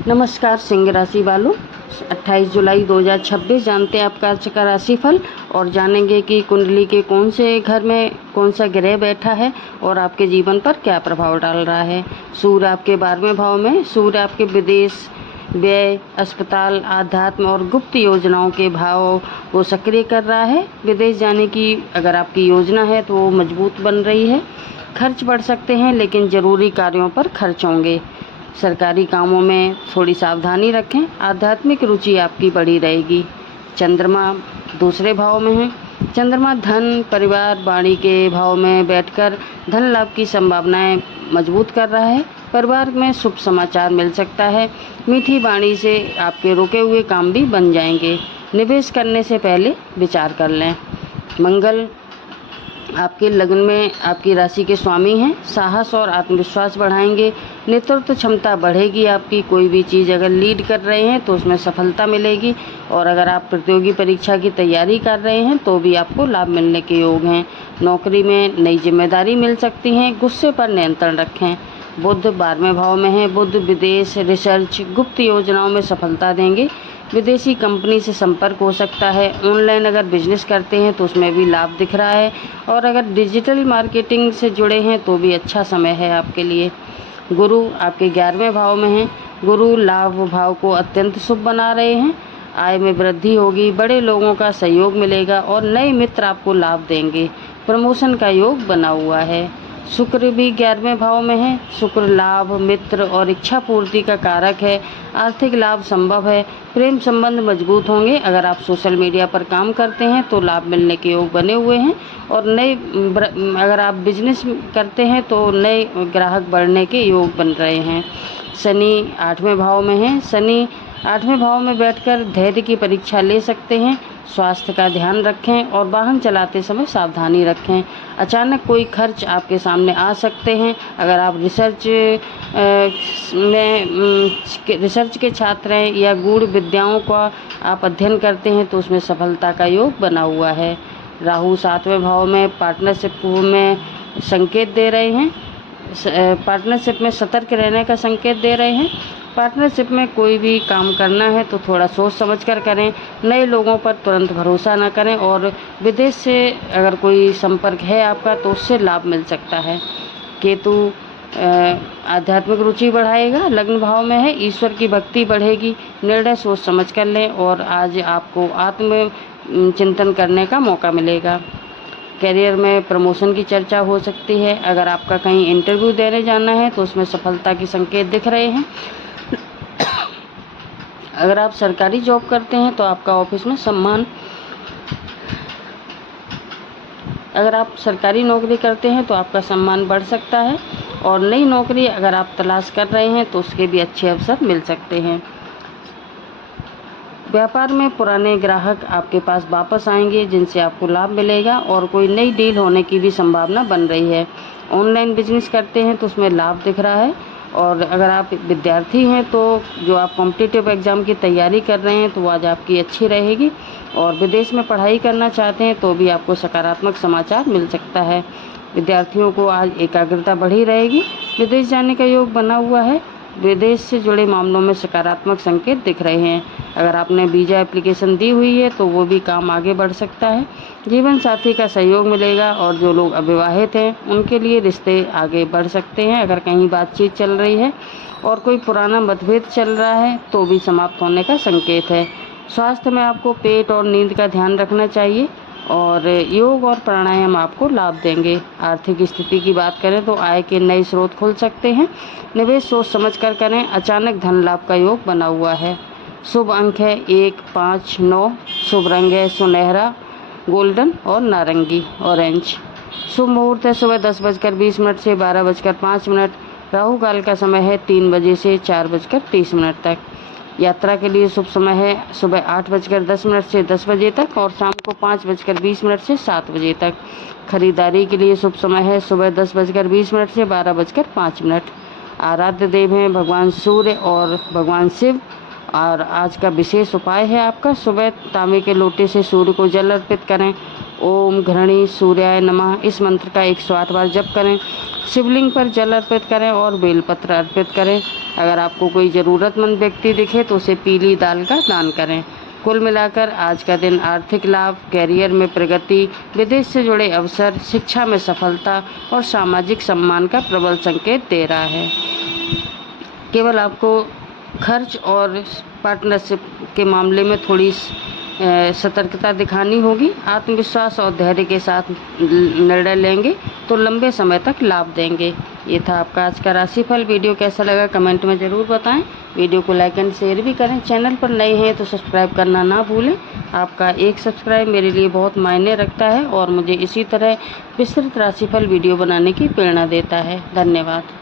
नमस्कार सिंह राशि वालों, 28 जुलाई 2026 जानते हैं आपका आज का राशिफल और जानेंगे कि कुंडली के कौन से घर में कौन सा ग्रह बैठा है और आपके जीवन पर क्या प्रभाव डाल रहा है। सूर्य आपके 12वें भाव में, सूर्य आपके विदेश, व्यय, अस्पताल, आध्यात्म और गुप्त योजनाओं के भाव को सक्रिय कर रहा है। विदेश जाने की अगर आपकी योजना है तो वो मजबूत बन रही है। खर्च बढ़ सकते हैं लेकिन ज़रूरी कार्यों पर खर्च होंगे। सरकारी कामों में थोड़ी सावधानी रखें। आध्यात्मिक रुचि आपकी बढ़ी रहेगी। चंद्रमा दूसरे भाव में है। चंद्रमा धन, परिवार, वाणी के भाव में बैठकर धन लाभ की संभावनाएं मजबूत कर रहा है। परिवार में शुभ समाचार मिल सकता है। मीठी वाणी से आपके रुके हुए काम भी बन जाएंगे। निवेश करने से पहले विचार कर लें। मंगल आपके लग्न में आपकी राशि के स्वामी हैं। साहस और आत्मविश्वास बढ़ाएंगे। नेतृत्व क्षमता बढ़ेगी आपकी। कोई भी चीज़ अगर लीड कर रहे हैं तो उसमें सफलता मिलेगी और अगर आप प्रतियोगी परीक्षा की तैयारी कर रहे हैं तो भी आपको लाभ मिलने के योग हैं। नौकरी में नई जिम्मेदारी मिल सकती है। गुस्से पर नियंत्रण रखें। बुध 12वें भाव में है। बुध विदेश, रिसर्च, गुप्त योजनाओं में सफलता देंगे। विदेशी कंपनी से संपर्क हो सकता है। ऑनलाइन अगर बिजनेस करते हैं तो उसमें भी लाभ दिख रहा है और अगर डिजिटल मार्केटिंग से जुड़े हैं तो भी अच्छा समय है आपके लिए। गुरु आपके 11वें भाव में हैं। गुरु लाभ भाव को अत्यंत शुभ बना रहे हैं। आय में वृद्धि होगी। बड़े लोगों का सहयोग मिलेगा और नए मित्र आपको लाभ देंगे। प्रमोशन का योग बना हुआ है। शुक्र भी 11वें भाव में है। शुक्र लाभ, मित्र और इच्छा पूर्ति का कारक है। आर्थिक लाभ संभव है। प्रेम संबंध मजबूत होंगे। अगर आप सोशल मीडिया पर काम करते हैं तो लाभ मिलने के योग बने हुए हैं और अगर आप बिजनेस करते हैं तो नए ग्राहक बढ़ने के योग बन रहे हैं। शनि 8वें भाव में है। शनि 8वें भाव में बैठकर धैर्य की परीक्षा ले सकते हैं। स्वास्थ्य का ध्यान रखें और वाहन चलाते समय सावधानी रखें। अचानक कोई खर्च आपके सामने आ सकते हैं। अगर आप रिसर्च के छात्र हैं या गूढ़ विद्याओं का आप अध्ययन करते हैं तो उसमें सफलता का योग बना हुआ है। राहु 7वें भाव में पार्टनरशिप में संकेत दे रहे हैं। पार्टनरशिप में सतर्क रहने का संकेत दे रहे हैं। पार्टनरशिप में कोई भी काम करना है तो थोड़ा सोच समझ कर करें। नए लोगों पर तुरंत भरोसा न करें और विदेश से अगर कोई संपर्क है आपका तो उससे लाभ मिल सकता है। केतु आध्यात्मिक रुचि बढ़ाएगा। लग्न भाव में है। ईश्वर की भक्ति बढ़ेगी। निर्णय सोच समझ कर लें और आज आपको आत्म चिंतन करने का मौका मिलेगा। करियर में प्रमोशन की चर्चा हो सकती है। अगर आपका कहीं इंटरव्यू देने जाना है तो उसमें सफलता के संकेत दिख रहे हैं। अगर आप सरकारी जॉब करते हैं तो आपका ऑफिस में सम्मान, अगर आप सरकारी नौकरी करते हैं तो आपका सम्मान बढ़ सकता है और नई नौकरी अगर आप तलाश कर रहे हैं तो उसके भी अच्छे अवसर मिल सकते हैं। व्यापार में पुराने ग्राहक आपके पास वापस आएंगे जिनसे आपको लाभ मिलेगा और कोई नई डील होने की भी संभावना बन रही है। ऑनलाइन बिजनेस करते हैं तो उसमें लाभ दिख रहा है और अगर आप विद्यार्थी हैं तो जो आप कॉम्पिटिटिव एग्ज़ाम की तैयारी कर रहे हैं तो आज आपकी अच्छी रहेगी और विदेश में पढ़ाई करना चाहते हैं तो भी आपको सकारात्मक समाचार मिल सकता है। विद्यार्थियों को आज एकाग्रता बढ़ी रहेगी। विदेश जाने का योग बना हुआ है। विदेश से जुड़े मामलों में सकारात्मक संकेत दिख रहे हैं। अगर आपने वीज़ा एप्लीकेशन दी हुई है तो वो भी काम आगे बढ़ सकता है। जीवन साथी का सहयोग मिलेगा और जो लोग अविवाहित हैं उनके लिए रिश्ते आगे बढ़ सकते हैं। अगर कहीं बातचीत चल रही है और कोई पुराना मतभेद चल रहा है तो भी समाप्त होने का संकेत है। स्वास्थ्य में आपको पेट और नींद का ध्यान रखना चाहिए और योग और प्राणायाम आपको लाभ देंगे। आर्थिक स्थिति की बात करें तो आय के नए स्रोत खुल सकते हैं। निवेश सोच समझ कर करें। अचानक धन लाभ का योग बना हुआ है। शुभ अंक है 1, 5, 9। शुभ रंग है सुनहरा, गोल्डन और नारंगी, ऑरेंज। शुभ मुहूर्त है सुबह 10:20 से 12:05। राहु काल का समय है 3 बजे से 4:30 तक। यात्रा के लिए शुभ समय है सुबह 8:10 से 10 बजे तक और शाम को 5:20 से 7 बजे तक। खरीदारी के लिए शुभ समय है सुबह 10:20 से 12:05। आराध्य देव हैं भगवान सूर्य और भगवान शिव और आज का विशेष उपाय है आपका सुबह तांबे के लोटे से सूर्य को जल अर्पित करें। ओम घृणी सूर्याय नमः इस मंत्र का 108 बार जप करें। शिवलिंग पर जल अर्पित करें और बेलपत्र अर्पित करें। अगर आपको कोई ज़रूरतमंद व्यक्ति दिखे तो उसे पीली दाल का दान करें। कुल मिलाकर आज का दिन आर्थिक लाभ, कैरियर में प्रगति, विदेश से जुड़े अवसर, शिक्षा में सफलता और सामाजिक सम्मान का प्रबल संकेत दे रहा है। केवल आपको खर्च और पार्टनरशिप के मामले में थोड़ी सतर्कता दिखानी होगी। आत्मविश्वास और धैर्य के साथ निर्णय लेंगे तो लंबे समय तक लाभ देंगे। ये था आपका आज का राशिफल। वीडियो कैसा लगा कमेंट में ज़रूर बताएं। वीडियो को लाइक एंड शेयर भी करें। चैनल पर नए हैं तो सब्सक्राइब करना ना भूलें। आपका एक सब्सक्राइब मेरे लिए बहुत मायने रखता है और मुझे इसी तरह विस्तृत राशिफल वीडियो बनाने की प्रेरणा देता है। धन्यवाद।